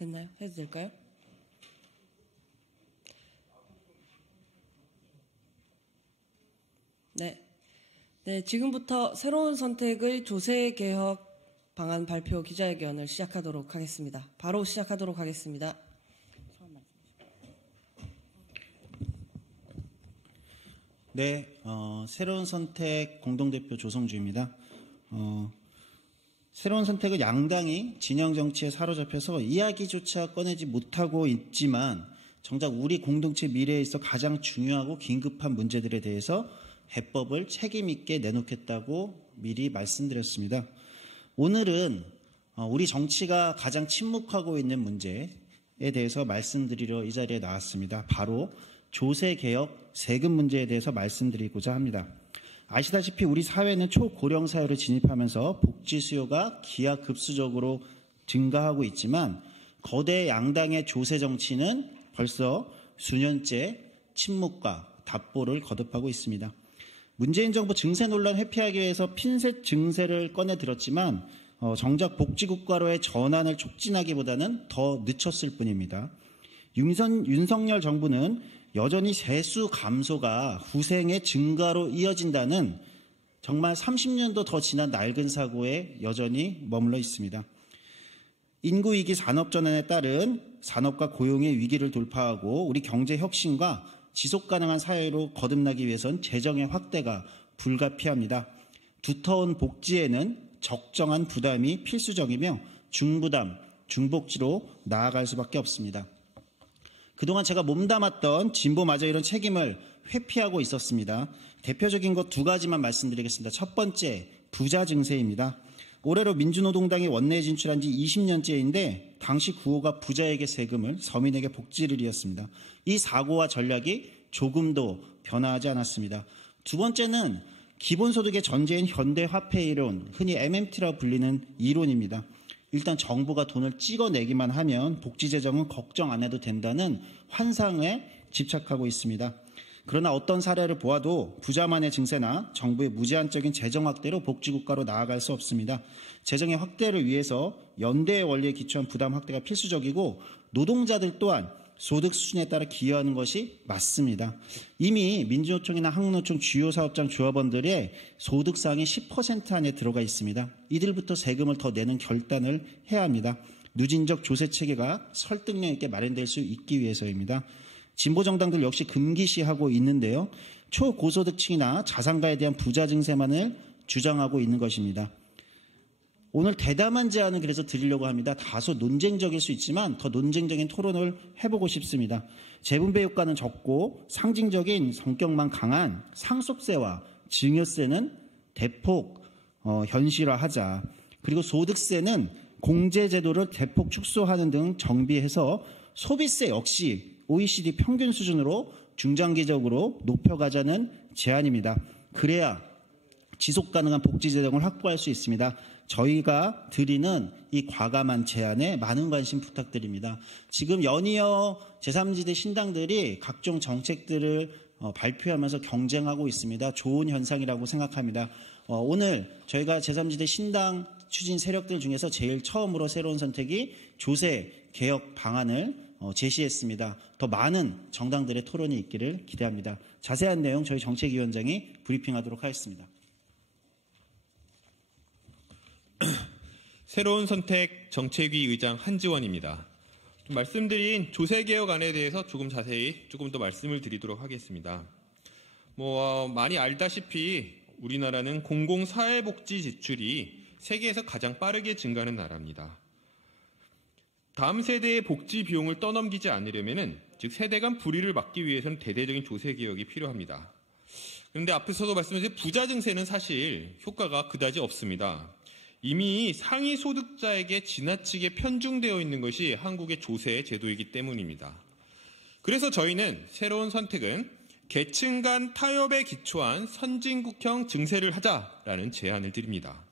됐나요? 해도 될까요? 네, 지금부터 새로운 선택의 조세개혁 방안 발표 기자회견을 시작하도록 하겠습니다. 바로 시작하도록 하겠습니다. 네, 새로운 선택 공동대표 조성주입니다. 새로운 선택은 양당이 진영 정치에 사로잡혀서 이야기조차 꺼내지 못하고 있지만 정작 우리 공동체 미래에 있어 가장 중요하고 긴급한 문제들에 대해서 해법을 책임 있게 내놓겠다고 미리 말씀드렸습니다. 오늘은 우리 정치가 가장 침묵하고 있는 문제에 대해서 말씀드리려 이 자리에 나왔습니다. 바로 조세개혁 세금 문제에 대해서 말씀드리고자 합니다. 아시다시피 우리 사회는 초고령 사회로 진입하면서 복지 수요가 기하급수적으로 증가하고 있지만 거대 양당의 조세 정치는 벌써 수년째 침묵과 답보를 거듭하고 있습니다. 문재인 정부 증세 논란 회피하기 위해서 핀셋 증세를 꺼내들었지만 정작 복지국가로의 전환을 촉진하기보다는 더 늦췄을 뿐입니다. 윤석열 정부는 여전히 세수 감소가 후생의 증가로 이어진다는 정말 30년도 더 지난 낡은 사고에 여전히 머물러 있습니다. 인구위기 산업전환에 따른 산업과 고용의 위기를 돌파하고 우리 경제 혁신과 지속가능한 사회로 거듭나기 위해선 재정의 확대가 불가피합니다. 두터운 복지에는 적정한 부담이 필수적이며 중부담, 중복지로 나아갈 수밖에 없습니다. 그동안 제가 몸담았던 진보마저 이런 책임을 회피하고 있었습니다. 대표적인 것 두 가지만 말씀드리겠습니다. 첫 번째, 부자 증세입니다. 올해로 민주노동당이 원내에 진출한 지 20년째인데 당시 구호가 부자에게 세금을, 서민에게 복지를 이었습니다. 이 사고와 전략이 조금도 변화하지 않았습니다. 두 번째는 기본소득의 전제인 현대화폐 이론, 흔히 MMT라고 불리는 이론입니다. 일단 정부가 돈을 찍어내기만 하면 복지재정은 걱정 안 해도 된다는 환상에 집착하고 있습니다. 그러나 어떤 사례를 보아도 부자만의 증세나 정부의 무제한적인 재정 확대로 복지국가로 나아갈 수 없습니다. 재정의 확대를 위해서 연대의 원리에 기초한 부담 확대가 필수적이고 노동자들 또한 소득 수준에 따라 기여하는 것이 맞습니다. 이미 민주노총이나 한국노총 주요 사업장 조합원들의 소득상이 10% 안에 들어가 있습니다. 이들부터 세금을 더 내는 결단을 해야 합니다. 누진적 조세 체계가 설득력 있게 마련될 수 있기 위해서입니다. 진보 정당들 역시 금기시하고 있는데요. 초고소득층이나 자산가에 대한 부자 증세만을 주장하고 있는 것입니다. 오늘 대담한 제안을 그래서 드리려고 합니다. 다소 논쟁적일 수 있지만 더 논쟁적인 토론을 해보고 싶습니다. 재분배 효과는 적고 상징적인 성격만 강한 상속세와 증여세는 대폭 현실화하자. 그리고 소득세는 공제제도를 대폭 축소하는 등 정비해서 소비세 역시 OECD 평균 수준으로 중장기적으로 높여가자는 제안입니다. 그래야 지속가능한 복지재정을 확보할 수 있습니다. 저희가 드리는 이 과감한 제안에 많은 관심 부탁드립니다. 지금 연이어 제3지대 신당들이 각종 정책들을 발표하면서 경쟁하고 있습니다. 좋은 현상이라고 생각합니다. 오늘 저희가 제3지대 신당 추진 세력들 중에서 제일 처음으로 새로운 선택이 조세 개혁 방안을 제시했습니다. 더 많은 정당들의 토론이 있기를 기대합니다. 자세한 내용 저희 정책위원장이 브리핑하도록 하겠습니다. 새로운 선택 정책위 의장 한지원입니다. 말씀드린 조세개혁안에 대해서 조금 더 말씀을 드리도록 하겠습니다. 많이 알다시피 우리나라는 공공사회복지 지출이 세계에서 가장 빠르게 증가하는 나라입니다. 다음 세대의 복지 비용을 떠넘기지 않으려면은, 즉 세대 간 불의를 막기 위해서는 대대적인 조세개혁이 필요합니다. 그런데 앞에서도 말씀드린 부자 증세는 사실 효과가 그다지 없습니다. 이미 상위 소득자에게 지나치게 편중되어 있는 것이 한국의 조세 제도이기 때문입니다. 그래서 저희는 새로운 선택은 계층 간 타협에 기초한 선진국형 증세를 하자라는 제안을 드립니다.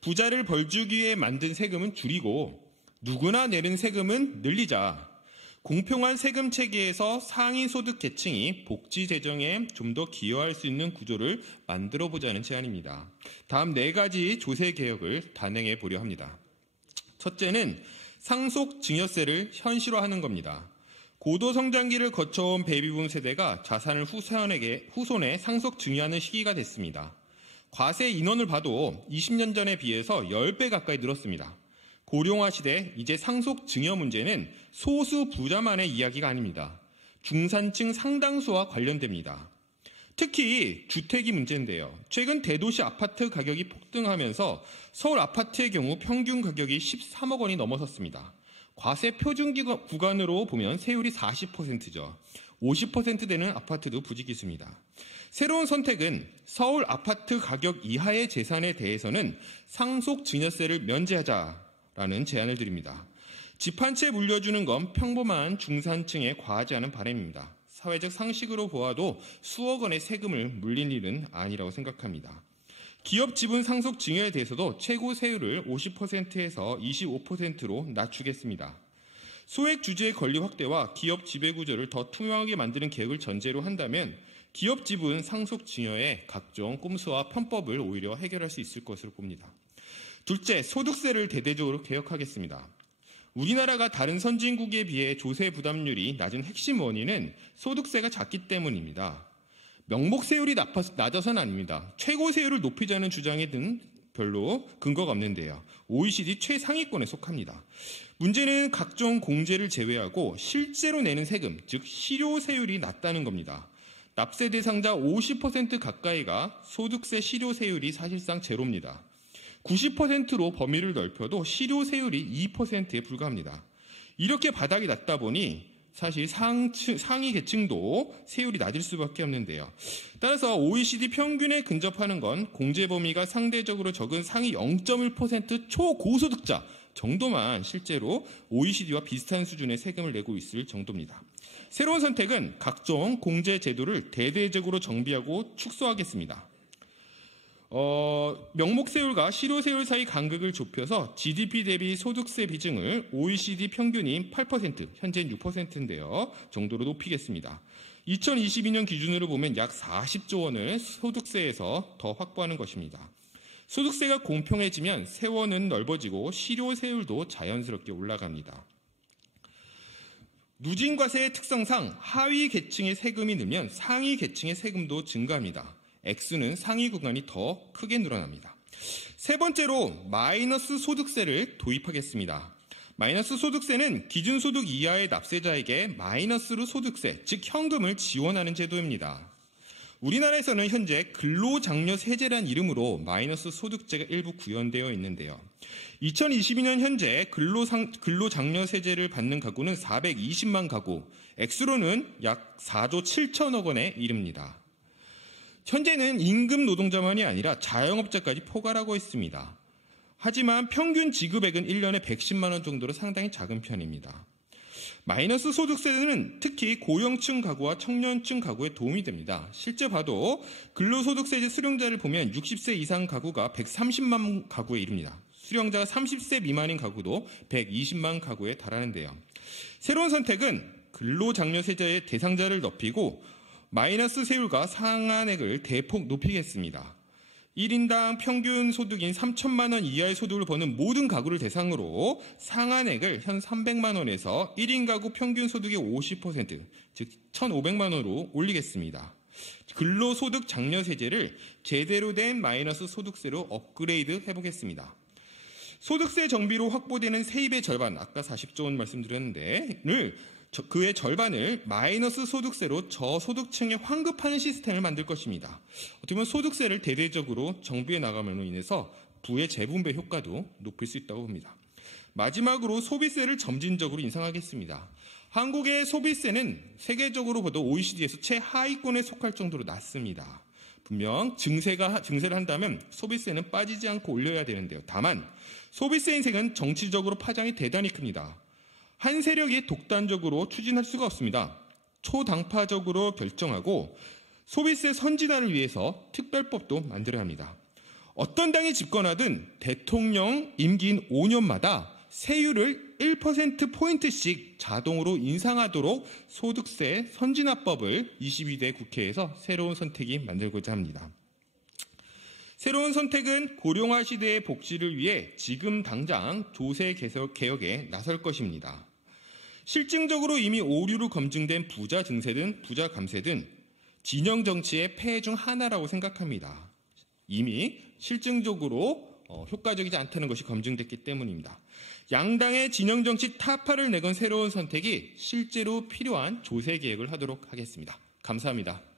부자를 벌주기 위해 만든 세금은 줄이고 누구나 내는 세금은 늘리자. 공평한 세금 체계에서 상위 소득 계층이 복지 재정에 좀 더 기여할 수 있는 구조를 만들어 보자는 제안입니다. 다음 4가지 조세 개혁을 단행해 보려 합니다. 첫째는 상속 증여세를 현실화하는 겁니다. 고도 성장기를 거쳐온 베이비붐 세대가 자산을 후손에 상속 증여하는 시기가 됐습니다. 과세 인원을 봐도 20년 전에 비해서 10배 가까이 늘었습니다. 고령화 시대 이제 상속 증여 문제는 소수 부자만의 이야기가 아닙니다. 중산층 상당수와 관련됩니다. 특히 주택이 문제인데요. 최근 대도시 아파트 가격이 폭등하면서 서울 아파트의 경우 평균 가격이 13억 원이 넘어섰습니다. 과세 표준 구간으로 보면 세율이 40%죠. 50% 되는 아파트도 부지기수입니다. 새로운 선택은 서울 아파트 가격 이하의 재산에 대해서는 상속 증여세를 면제하자라는 제안을 드립니다. 집 한 채 물려주는 건 평범한 중산층에 과하지 않은 바람입니다. 사회적 상식으로 보아도 수억 원의 세금을 물린 일은 아니라고 생각합니다. 기업 지분 상속 증여에 대해서도 최고 세율을 50%에서 25%로 낮추겠습니다. 소액 주주의 권리 확대와 기업 지배 구조를 더 투명하게 만드는 계획을 전제로 한다면 기업 지분 상속 증여의 각종 꼼수와 편법을 오히려 해결할 수 있을 것으로 봅니다. 둘째, 소득세를 대대적으로 개혁하겠습니다. 우리나라가 다른 선진국에 비해 조세 부담률이 낮은 핵심 원인은 소득세가 작기 때문입니다. 명목 세율이 낮아서는 아닙니다. 최고 세율을 높이자는 주장에는 별로 근거가 없는데요. OECD 최상위권에 속합니다. 문제는 각종 공제를 제외하고 실제로 내는 세금, 즉 실효세율이 낮다는 겁니다. 납세 대상자 50% 가까이가 소득세 실효세율이 사실상 제로입니다. 90%로 범위를 넓혀도 실효세율이 2%에 불과합니다. 이렇게 바닥이 낮다 보니 사실 상위 계층도 세율이 낮을 수밖에 없는데요. 따라서 OECD 평균에 근접하는 건 공제 범위가 상대적으로 적은 상위 0.1% 초고소득자 정도만 실제로 OECD와 비슷한 수준의 세금을 내고 있을 정도입니다. 새로운 선택은 각종 공제 제도를 대대적으로 정비하고 축소하겠습니다. 명목세율과 실효세율 사이 간극을 좁혀서 GDP 대비 소득세 비중을 OECD 평균인 8%, 현재는 6%인데요. 정도로 높이겠습니다. 2022년 기준으로 보면 약 40조 원을 소득세에서 더 확보하는 것입니다. 소득세가 공평해지면 세원은 넓어지고 실효세율도 자연스럽게 올라갑니다. 누진과세의 특성상 하위 계층의 세금이 늘면 상위 계층의 세금도 증가합니다. 액수는 상위 구간이 더 크게 늘어납니다. 세 번째로 마이너스 소득세를 도입하겠습니다. 마이너스 소득세는 기준소득 이하의 납세자에게 마이너스로 소득세, 즉 현금을 지원하는 제도입니다. 우리나라에서는 현재 근로장려세제란 이름으로 마이너스 소득세가 일부 구현되어 있는데요. 2022년 현재 근로장려세제를 받는 가구는 420만 가구, 액수로는 약 4조 7천억 원에 이릅니다. 현재는 임금 노동자만이 아니라 자영업자까지 포괄하고 있습니다. 하지만 평균 지급액은 1년에 110만 원 정도로 상당히 작은 편입니다. 마이너스 소득세는 특히 고령층 가구와 청년층 가구에 도움이 됩니다. 실제 봐도 근로소득세제 수령자를 보면 60세 이상 가구가 130만 가구에 이릅니다. 수령자가 30세 미만인 가구도 120만 가구에 달하는데요. 새로운 선택은 근로장려세제의 대상자를 넓히고 마이너스 세율과 상한액을 대폭 높이겠습니다. 1인당 평균 소득인 3천만 원 이하의 소득을 버는 모든 가구를 대상으로 상한액을 현 300만 원에서 1인 가구 평균 소득의 50%, 즉 1,500만 원으로 올리겠습니다. 근로소득 장려세제를 제대로 된 마이너스 소득세로 업그레이드 해보겠습니다. 소득세 정비로 확보되는 세입의 절반, 아까 40조 원 말씀드렸는데, 그의 절반을 마이너스 소득세로 저소득층에 환급하는 시스템을 만들 것입니다. 어떻게 보면 소득세를 대대적으로 정비해 나감으로 인해서 부의 재분배 효과도 높일 수 있다고 봅니다. 마지막으로 소비세를 점진적으로 인상하겠습니다. 한국의 소비세는 세계적으로 봐도 OECD에서 최하위권에 속할 정도로 낮습니다. 분명 증세를 한다면 소비세는 빠지지 않고 올려야 되는데요. 다만 소비세 인생은 정치적으로 파장이 대단히 큽니다. 한 세력이 독단적으로 추진할 수가 없습니다. 초당파적으로 결정하고 소비세 선진화를 위해서 특별법도 만들어야 합니다. 어떤 당이 집권하든 대통령 임기인 5년마다 세율을 1%포인트씩 자동으로 인상하도록 소득세 선진화법을 22대 국회에서 새로운 선택이 만들고자 합니다. 새로운 선택은 고령화 시대의 복지를 위해 지금 당장 조세 개혁에 나설 것입니다. 실증적으로 이미 오류로 검증된 부자 증세든 부자 감세든 진영 정치의 폐해 중 하나라고 생각합니다. 이미 실증적으로 효과적이지 않다는 것이 검증됐기 때문입니다. 양당의 진영 정치 타파를 내건 새로운 선택이 실제로 필요한 조세 개혁을 하도록 하겠습니다. 감사합니다.